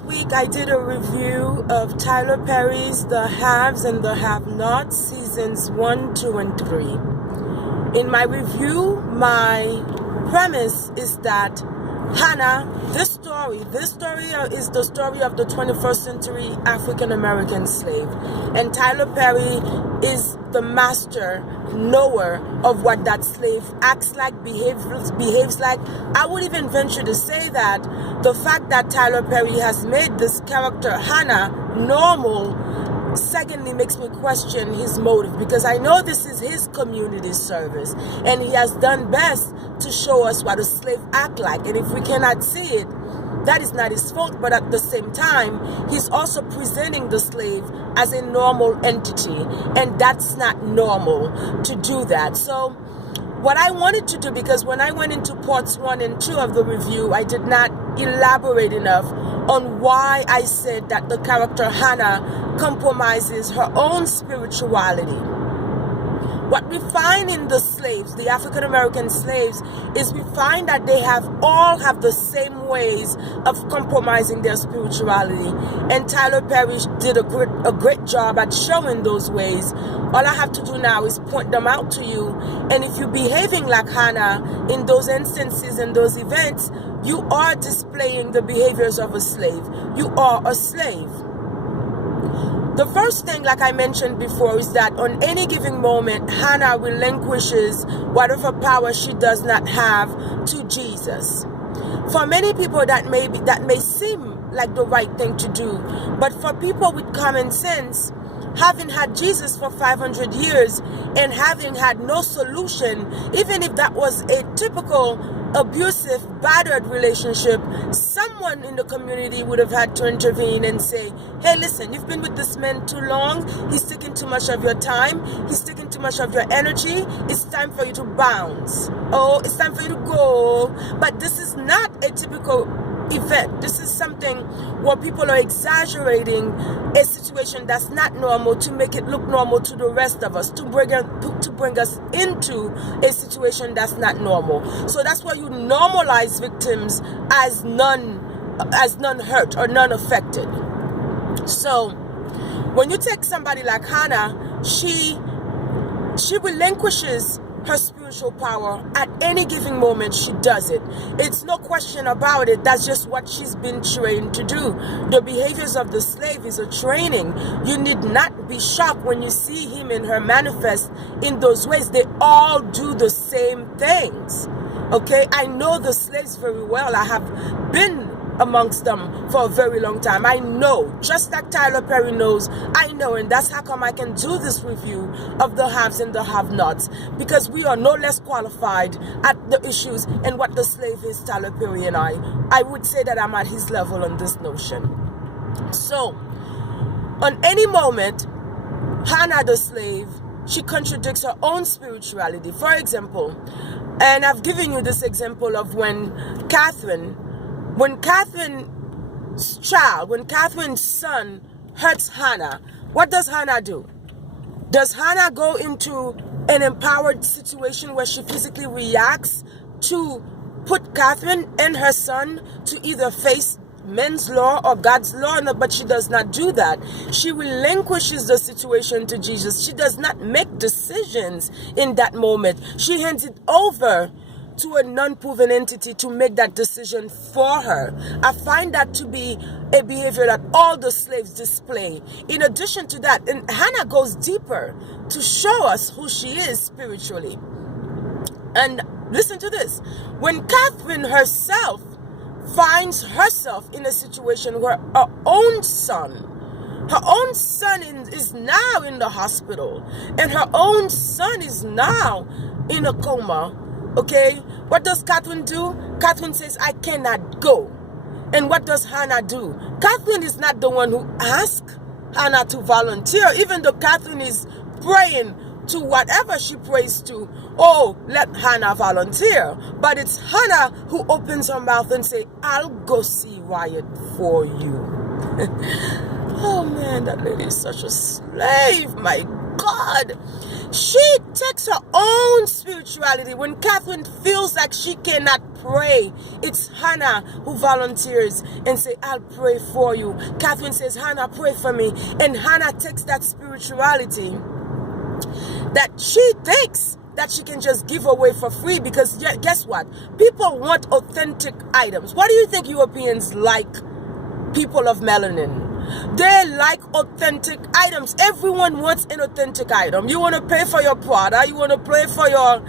Last week I did a review of Tyler Perry's The Haves and the Have-Nots, seasons 1, 2, and 3. In my review, my premise is that Hannah, this story is the story of the 21st century African American slave. And Tyler Perry is the master knower of what that slave acts like, behaves like. I would even venture to say that the fact that Tyler Perry has made this character, Hannah, normal, secondly makes me question his motive, because I know this is his community service and he has done best to show us what a slave act like. And if we cannot see it, that is not his fault. But at the same time, he's also presenting the slave as a normal entity, and that's not normal to do that. So what I wanted to do, because when I went into parts 1 and 2 of the review, I did not elaborate enough on why I said that the character Hannah compromises her own spirituality. What we find in the slaves, the African American slaves, is we find that they all have the same ways of compromising their spirituality. And Tyler Perry did a great job at showing those ways. All I have to do now is point them out to you. And if you're behaving like Hannah in those instances and those events, you are displaying the behaviors of a slave. You are a slave. The first thing, like I mentioned before, is that on any given moment, Hannah relinquishes whatever power she does not have to Jesus. For many people, that may seem like the right thing to do, but for people with common sense, having had Jesus for 500 years and having had no solution, even if that was a typical abusive, battered relationship, someone in the community would have had to intervene and say, hey, listen, you've been with this man too long. He's taking too much of your time. He's taking too much of your energy. It's time for you to bounce. Oh, it's time for you to go. But this is not a typical event. This is something where people are exaggerating a situation that's not normal to make it look normal to the rest of us, to bring us into a situation that's not normal. So that's why you normalize victims as none hurt or none affected. So when you take somebody like Hannah, she relinquishes her spiritual power at any given moment. She does it. It's no question about it. That's just what she's been trained to do. The behaviors of the slave is a training. You need not be shocked when you see him and her manifest in those ways. They all do the same things. Okay, I know the slaves very well. I have been amongst them for a very long time. I know, just like Tyler Perry knows, I know, and that's how come I can do this review of the haves and the have-nots, because we are no less qualified at the issues and what the slave is, Tyler Perry and I would say that I'm at his level on this notion. So, on any moment, Hannah the slave, she contradicts her own spirituality. For example, and I've given you this example of when Catherine's son hurts Hannah, what does Hannah do? Does Hannah go into an empowered situation where she physically reacts to put Catherine and her son to either face men's law or God's law? No, but she does not do that. She relinquishes the situation to Jesus. She does not make decisions in that moment. She hands it over to a non-proven entity to make that decision for her. I find that to be a behavior that all the slaves display. In addition to that, and Hannah goes deeper to show us who she is spiritually. And listen to this. When Catherine herself finds herself in a situation where her own son is now in the hospital, and her own son is now in a coma. Okay, what does Catherine do? Catherine says, I cannot go. And what does Hannah do? Catherine is not the one who asks Hannah to volunteer, even though Catherine is praying to whatever she prays to. Oh, let Hannah volunteer. But it's Hannah who opens her mouth and say, I'll go see Wyatt for you. Oh man, that lady is such a slave. My God. She takes her own spirituality. When Catherine feels like she cannot pray, it's Hannah who volunteers and say, I'll pray for you. Catherine says, Hannah, pray for me. And Hannah takes that spirituality that she thinks that she can just give away for free, because guess what? People want authentic items. What do you think Europeans like? People of melanin, they like authentic items. Everyone wants an authentic item. You want to pay for your Prada, you want to pay for your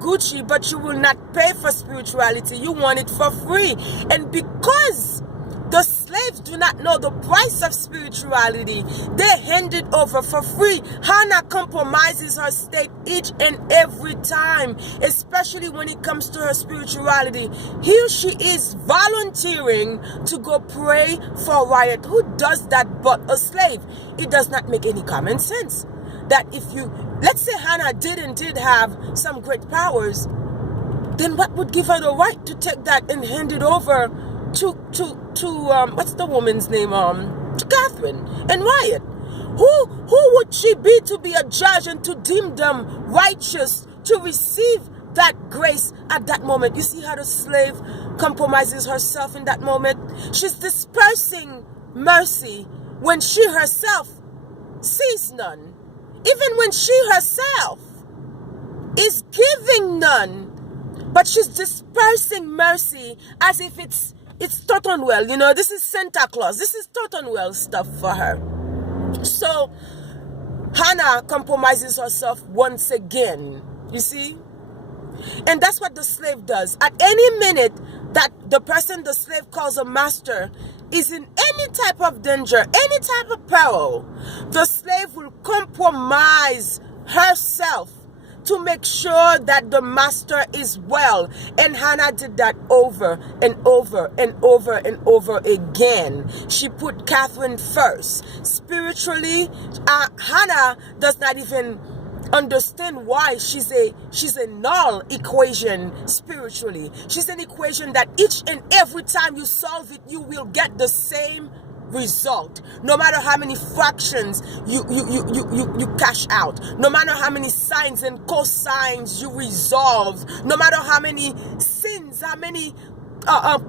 Gucci, but you will not pay for spirituality. You want it for free. And because the slaves do not know the price of spirituality, they hand it over for free. Hannah compromises her state each and every time, especially when it comes to her spirituality. Here she is volunteering to go pray for riot. Who does that but a slave? It does not make any common sense. That if you, let's say Hannah did have some great powers, then what would give her the right to take that and hand it over to what's the woman's name? To Catherine and Wyatt? Who would she be to be a judge and to deem them righteous to receive that grace at that moment? You see how the slave compromises herself in that moment? She's dispersing mercy when she herself sees none. Even when she herself is giving none, but she's dispersing mercy as if it's Tottenwell. You know, this is Santa Claus. This is Tottenwell stuff for her. So Hannah compromises herself once again. You see? And that's what the slave does. At any minute that the person the slave calls a master is in any type of danger, any type of peril, the slave will compromise herself to make sure that the master is well. And Hannah did that over and over and over and over again. She put Catherine first. Spiritually, Hannah does not even understand why she's a null equation spiritually. She's an equation that each and every time you solve it, you will get the same result. No matter how many fractions you cash out, no matter how many sines and cosines you resolve, no matter how many sins, how many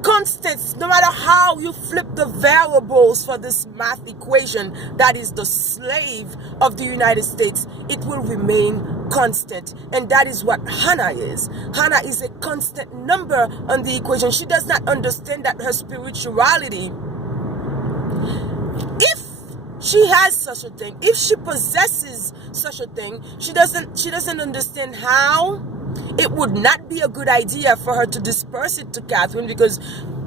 constants, no matter how you flip the variables for this math equation that is the slave of the United States, it will remain constant. And that is what Hannah is. Hannah is a constant number on the equation. She does not understand that her spirituality, if she has such a thing, if she possesses such a thing, she doesn't understand how it would not be a good idea for her to disperse it to Catherine, because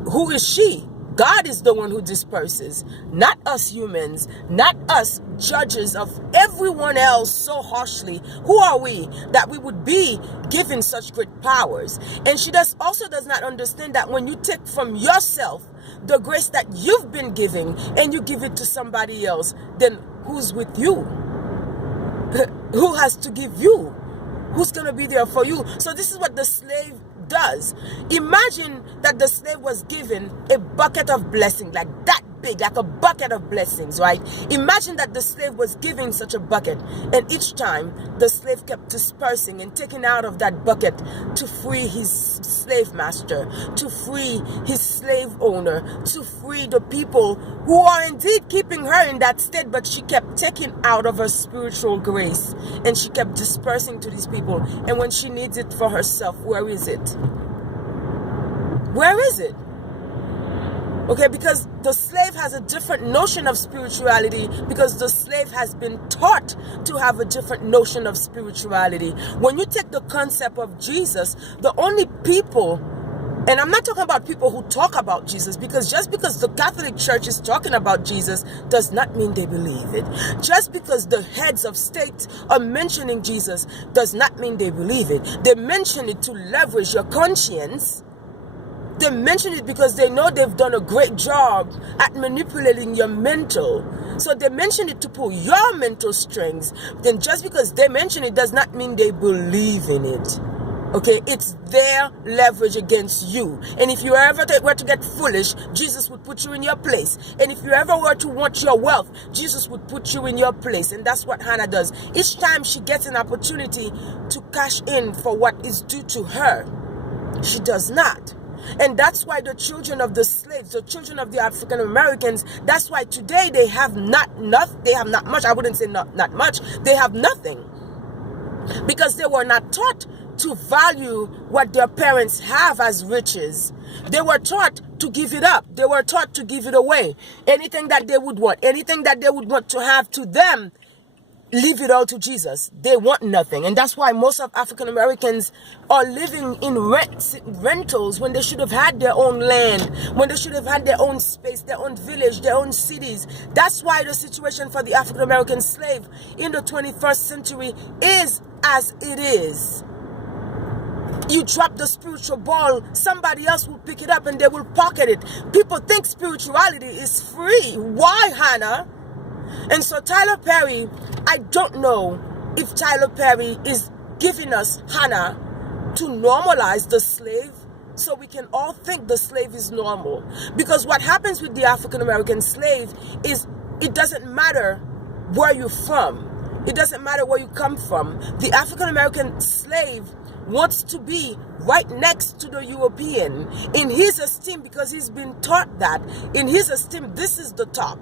who is she? God is the one who disperses, not us humans, not us judges of everyone else so harshly. Who are we that we would be given such great powers? And she also does not understand that when you take from yourself the grace that you've been giving and you give it to somebody else, then who's with you? Who has to give you? Who's going to be there for you? So this is what the slave does. Imagine that the slave was given a bucket of blessing, like that big, like a bucket of blessings, right? Imagine that the slave was given such a bucket, and each time the slave kept dispersing and taking out of that bucket to free his slave master, to free his slave owner, to free the people who are indeed keeping her in that state, but she kept taking out of her spiritual grace and she kept dispersing to these people. And when she needs it for herself, where is it? Where is it? Okay, because the slave has a different notion of spirituality, because the slave has been taught to have a different notion of spirituality. When you take the concept of Jesus, the only people, and I'm not talking about people who talk about Jesus, because just because the Catholic Church is talking about Jesus does not mean they believe it. Just because the heads of state are mentioning Jesus does not mean they believe it. They mention it to leverage your conscience. They mention it because they know they've done a great job at manipulating your mental. So they mention it to pull your mental strings. Then just because they mention it does not mean they believe in it. Okay, it's their leverage against you. And if you ever were to get foolish, Jesus would put you in your place. And if you ever were to want your wealth, Jesus would put you in your place. And that's what Hannah does. Each time she gets an opportunity to cash in for what is due to her, she does not. And that's why the children of the slaves, the children of the African Americans, that's why today they have not much. I wouldn't say not much. They have nothing. Because they were not taught to value what their parents have as riches. They were taught to give it up. They were taught to give it away. Anything that they would want, anything that they would want to have to them, leave it all to Jesus. They want nothing. And that's why most of African Americans are living in rentals when they should have had their own land, when they should have had their own space, their own village, their own cities. That's why the situation for the African American slave in the 21st century is as it is. You drop the spiritual ball, somebody else will pick it up and they will pocket it. People think spirituality is free. Why, Hannah? And so Tyler Perry, I don't know if Tyler Perry is giving us Hannah to normalize the slave so we can all think the slave is normal. Because what happens with the African American slave is it doesn't matter where you're from. It doesn't matter where you come from. The African American slave wants to be right next to the European. In his esteem, because he's been taught that, in his esteem, this is the top.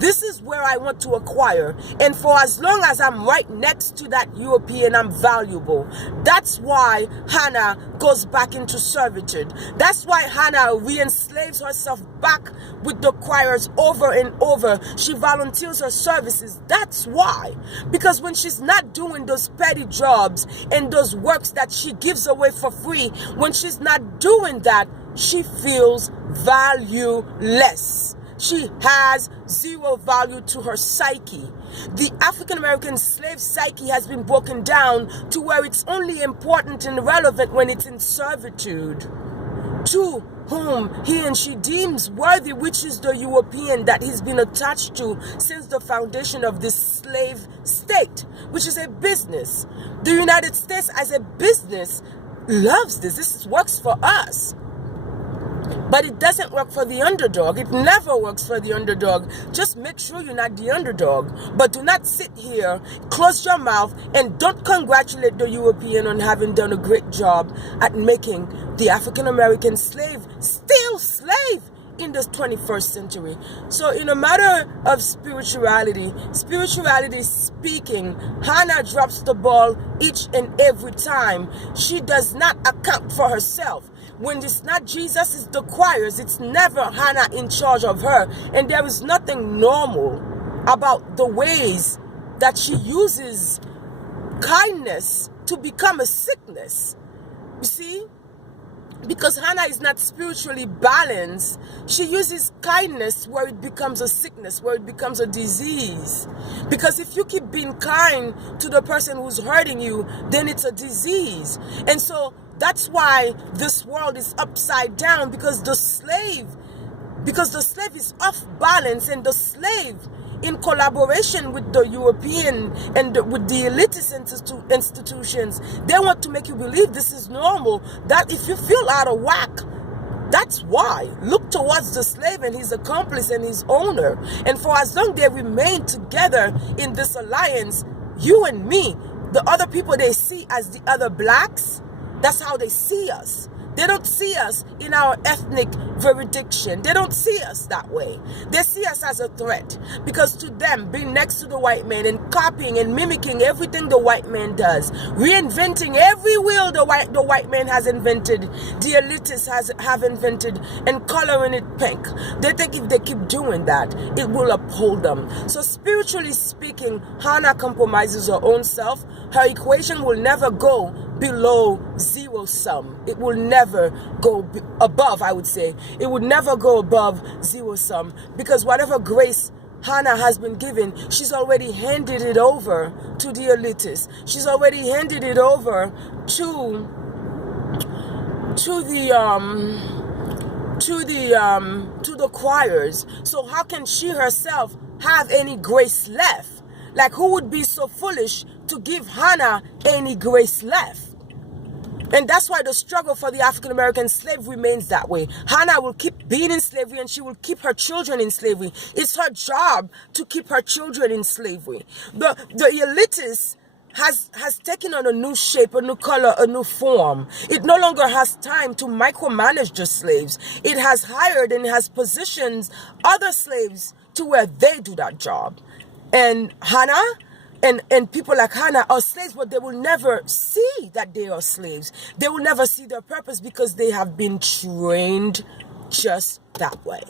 This is where I want to acquire. And for as long as I'm right next to that European, I'm valuable. That's why Hannah goes back into servitude. That's why Hannah re-enslaves herself back with the choirs over and over. She volunteers her services. That's why. Because when she's not doing those petty jobs and those works that she gives away for free, when she's not doing that, she feels valueless. She has zero value to her psyche. The African American slave psyche has been broken down to where it's only important and relevant when it's in servitude, to whom he and she deems worthy, which is the European that he's been attached to since the foundation of this slave state, which is a business. The United States as a business loves this. This works for us. But it doesn't work for the underdog. It never works for the underdog. Just make sure you're not the underdog. But do not sit here, close your mouth, and don't congratulate the European on having done a great job at making the African American slave still slave in the 21st century. So in a matter of spirituality speaking, Hannah drops the ball each and every time. She does not account for herself. When it's not Jesus, it's the choirs. It's never Hannah in charge of her. And there is nothing normal about the ways that she uses kindness to become a sickness. You see? Because Hannah is not spiritually balanced, she uses kindness where it becomes a sickness, where it becomes a disease. Because if you keep being kind to the person who's hurting you, then it's a disease. And so that's why this world is upside down, because the slave is off balance, and the slave, in collaboration with the European and with the elitist institutions, they want to make you believe this is normal, that if you feel out of whack, that's why. Look towards the slave and his accomplice and his owner. And for as long they remain together in this alliance, you and me, the other people they see as the other blacks, that's how they see us. They don't see us in our ethnic jurisdiction. They don't see us that way. They see us as a threat, because to them, being next to the white man and copying and mimicking everything the white man does, reinventing every wheel the white man has invented, the elitists have invented, and coloring it pink. They think if they keep doing that, it will uphold them. So spiritually speaking, Hannah compromises her own self. Her equation will never go below zero sum. It will never go above, I would say. It would never go above zero sum, because whatever grace Hannah has been given, she's already handed it over to the elitists. She's already handed it over to the choirs. So how can she herself have any grace left? Like, who would be so foolish to give Hannah any grace left? And that's why the struggle for the African American slave remains that way. Hannah will keep being in slavery, and she will keep her children in slavery. It's her job to keep her children in slavery. The elitist has taken on a new shape, a new color, a new form. It no longer has time to micromanage the slaves. It has hired and has positioned other slaves to where they do that job. And Hannah and people like Hannah are slaves, but they will never see that they are slaves. They will never see their purpose because they have been trained just that way.